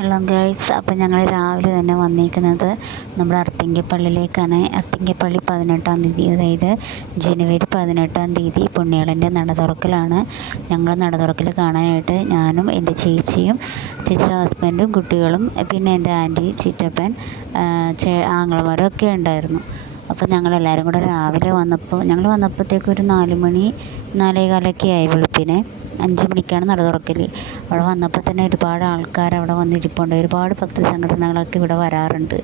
Hello guys, അപ്പോൾ ഞങ്ങൾ രാവിലെ തന്നെ വന്നിരിക്കുന്നത് നമ്മുടെ അർത്തിങ്കപ്പള്ളിയിലേക്കാണ്. അർത്തിങ്കപ്പള്ളി 18-ാം തീയതി, അതായത് ജനുവരി 18-ാം തീയതി പുണ്യാളൻ്റെ നട തുറക്കലാണ്. ഞങ്ങൾ നട തുറക്കൽ കാണാനായിട്ട് ഞാനും എൻ്റെ ചേച്ചിയും ചേച്ചിയുടെ ഹസ്ബൻഡും കുട്ടികളും പിന്നെ എൻ്റെ ആൻറ്റി, ചിറ്റപ്പൻ, ആങ്ങളമാരും ഒക്കെ ഉണ്ടായിരുന്നു. അപ്പോൾ ഞങ്ങളെല്ലാവരും കൂടെ രാവിലെ ഞങ്ങൾ വന്നപ്പോഴത്തേക്കും ഒരു 4 മണി 4:15 ആയി. വെളുപ്പിനെ 5 മണിക്കാണ് നട തുറക്കൽ. അവിടെ വന്നപ്പോൾ തന്നെ ഒരുപാട് ആൾക്കാർ അവിടെ വന്നിരിപ്പുണ്ട്. ഒരുപാട് ഭക്തി സംഘടനകളൊക്കെ ഇവിടെ വരാറുണ്ട്.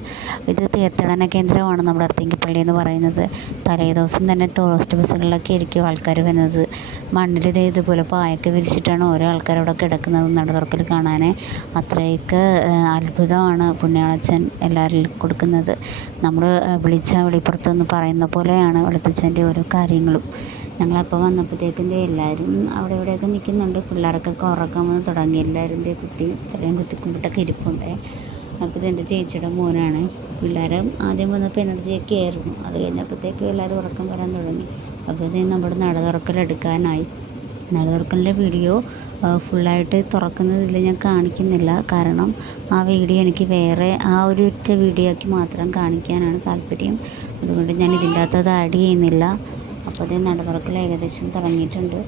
ഇത് തീർത്ഥാടന കേന്ദ്രമാണ് നമ്മുടെ അർത്തിങ്കപ്പള്ളി എന്ന് പറയുന്നത്. തലേദിവസം തന്നെ ടൂറിസ്റ്റ് ബസ്സുകളിലൊക്കെ ആയിരിക്കും ആൾക്കാർ വരുന്നത്. മണ്ണിൽ ഇതുപോലെ പായൊക്കെ വിരിച്ചിട്ടാണ് ഓരോ ആൾക്കാർ അവിടെ കിടക്കുന്നത് നട തുറക്കൽ കാണാൻ. അത്രയൊക്കെ അത്ഭുതമാണ് പുണ്യാളച്ചൻ എല്ലാവരിലും കൊടുക്കുന്നത്. നമ്മൾ വിളിച്ചാൽ വെളിപ്പുറത്തെന്ന് പറയുന്ന പോലെയാണ് വെളുത്തച്ഛൻ്റെ ഓരോ കാര്യങ്ങളും. ഞങ്ങളപ്പോൾ വന്നപ്പോഴത്തേക്കും എല്ലാവരും അവിടെ ഇവിടെയൊക്കെ നിൽക്കുന്നുണ്ട്. പിള്ളേരൊക്കെ ഉറക്കം വന്ന് തുടങ്ങി. എല്ലാവരും തലയും കുത്തിക്കുമ്പിട്ടൊക്കെ ഇരിപ്പുണ്ട്. അപ്പോൾ ഇതെൻ്റെ ചേച്ചിയുടെ മോനാണ്. പിള്ളേർ ആദ്യം വന്നപ്പോൾ എനർജിയൊക്കെ ആയിരുന്നു. അത് കഴിഞ്ഞപ്പോഴത്തേക്കും എല്ലാവരും ഉറക്കം വരാൻ തുടങ്ങി. അപ്പോൾ ഇത് നമ്മുടെ നട തുറക്കലെടുക്കാനായി. നട തുറക്കലിൻ്റെ വീഡിയോ ഫുള്ളായിട്ട് തുറക്കുന്നതിൽ ഞാൻ കാണിക്കുന്നില്ല. കാരണം ആ വീഡിയോ എനിക്ക് വേറെ ഒറ്റ വീഡിയോ ആക്കി മാത്രം കാണിക്കാനാണ് താല്പര്യം. അതുകൊണ്ട് ഞാൻ ഇതിൻ്റെ അകത്ത് അത് ആഡ് ചെയ്യുന്നില്ല. അപ്പോൾ അത് നട തുറക്കൽ ഏകദേശം തുടങ്ങിയിട്ടുണ്ട്.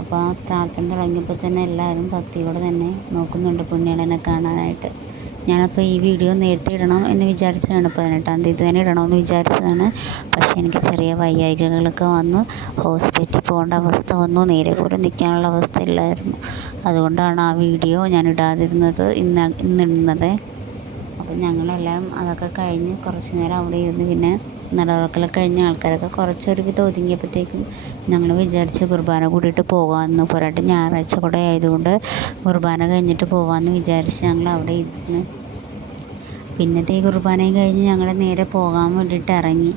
അപ്പോൾ ആ പ്രാർത്ഥന തുടങ്ങിയപ്പോൾ തന്നെ എല്ലാവരും ഭക്തിയോടെ തന്നെ നോക്കുന്നുണ്ട് പുണ്യാളനെ കാണാനായിട്ട്. ഞാനപ്പോൾ ഈ വീഡിയോ നേരത്തെ ഇടണം എന്ന് വിചാരിച്ചതാണ്. 18-ാം തീയതി തന്നെ ഇടണമെന്ന് വിചാരിച്ചതാണ്. പക്ഷേ എനിക്ക് ചെറിയ വയ്യായ്കകളൊക്കെ വന്നു. ഹോസ്പിറ്റലിൽ പോകേണ്ട അവസ്ഥ വന്നു. നേരെ പോലും നിൽക്കാനുള്ള അവസ്ഥ ഇല്ലായിരുന്നു. അതുകൊണ്ടാണ് ആ വീഡിയോ ഞാൻ ഇടാതിരുന്നത്, ഇന്നിടുന്നത്. അപ്പോൾ ഞങ്ങളെല്ലാം അതൊക്കെ കഴിഞ്ഞ് കുറച്ച് നേരം അവിടെ ഇരുന്ന് പിന്നെ നട തുറക്കലൊക്കെ കഴിഞ്ഞ ആൾക്കാരൊക്കെ കുറച്ചൊരു വിധം ഒതുങ്ങിയപ്പോഴത്തേക്കും ഞങ്ങൾ വിചാരിച്ച് കുർബാന കൂടിയിട്ട് പോകാമെന്ന്. പോരാട്ട് ഞായറാഴ്ച കൂടെ ആയതുകൊണ്ട് കുർബാന കഴിഞ്ഞിട്ട് പോകാമെന്ന് വിചാരിച്ച് ഞങ്ങൾ അവിടെ ഇരുന്ന് പിന്നത്തെ ഈ കുർബാനയും കഴിഞ്ഞ് ഞങ്ങൾ നേരെ പോകാൻ വേണ്ടിയിട്ട് ഇറങ്ങി.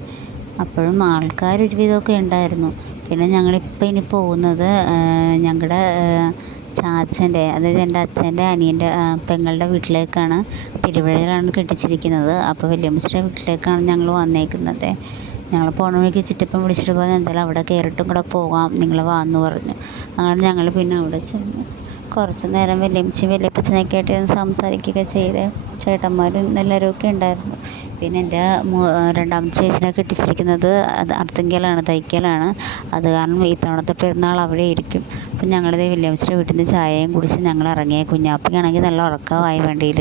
അപ്പോഴും ആൾക്കാർ ഒരുവിധമൊക്കെ ഉണ്ടായിരുന്നു. പിന്നെ ഞങ്ങളിപ്പോൾ ഇനി പോകുന്നത് ഞങ്ങളുടെ ചാച്ചൻ്റെ, അതായത് എൻ്റെ അച്ഛൻ്റെ അനിയൻ്റെ പെങ്ങളുടെ വീട്ടിലേക്കാണ്. പെരുവഴിയിലാണ് കെട്ടിച്ചിരിക്കുന്നത്. അപ്പോൾ വല്യമ്മച്ചിയുടെ വീട്ടിലേക്കാണ് ഞങ്ങൾ വന്നേക്കുന്നത്. ഞങ്ങൾ പോകണ വഴിക്ക് ചിറ്റപ്പൻ വിളിച്ചിട്ട് പോകാൻ എന്തായാലും അവിടെ കയറിയിട്ടും കൂടെ പോകാം, നിങ്ങൾ വാന്ന് പറഞ്ഞു. അങ്ങനെ ഞങ്ങൾ പിന്നെ അവിടെ ചെന്ന് കുറച്ച് നേരം വല്യപ്പച്ചനൊക്കെ ആയിട്ട് സംസാരിക്കുകയൊക്കെ ചെയ്ത് ചേട്ടന്മാരും എല്ലാവരും ഒക്കെ ഉണ്ടായിരുന്നു. പിന്നെ എൻ്റെ രണ്ടാമത്തെ ചേച്ചിനെ കെട്ടിച്ചിരിക്കുന്നത് അർത്തിങ്കലാണ്, തൈക്കലാണ്. അത് കാരണം ഇത്തവണത്തെ പെരുന്നാൾ അവിടെ ഇരിക്കും. അപ്പം ഞങ്ങളിത് വല്യമ്മച്ചിയുടെ വീട്ടിൽ നിന്ന് ചായയും കുടിച്ച് ഞങ്ങൾ ഇറങ്ങിയ. കുഞ്ഞാപ്പിയാണെങ്കിൽ നല്ല ഉറക്കമായി വണ്ടിയിൽ.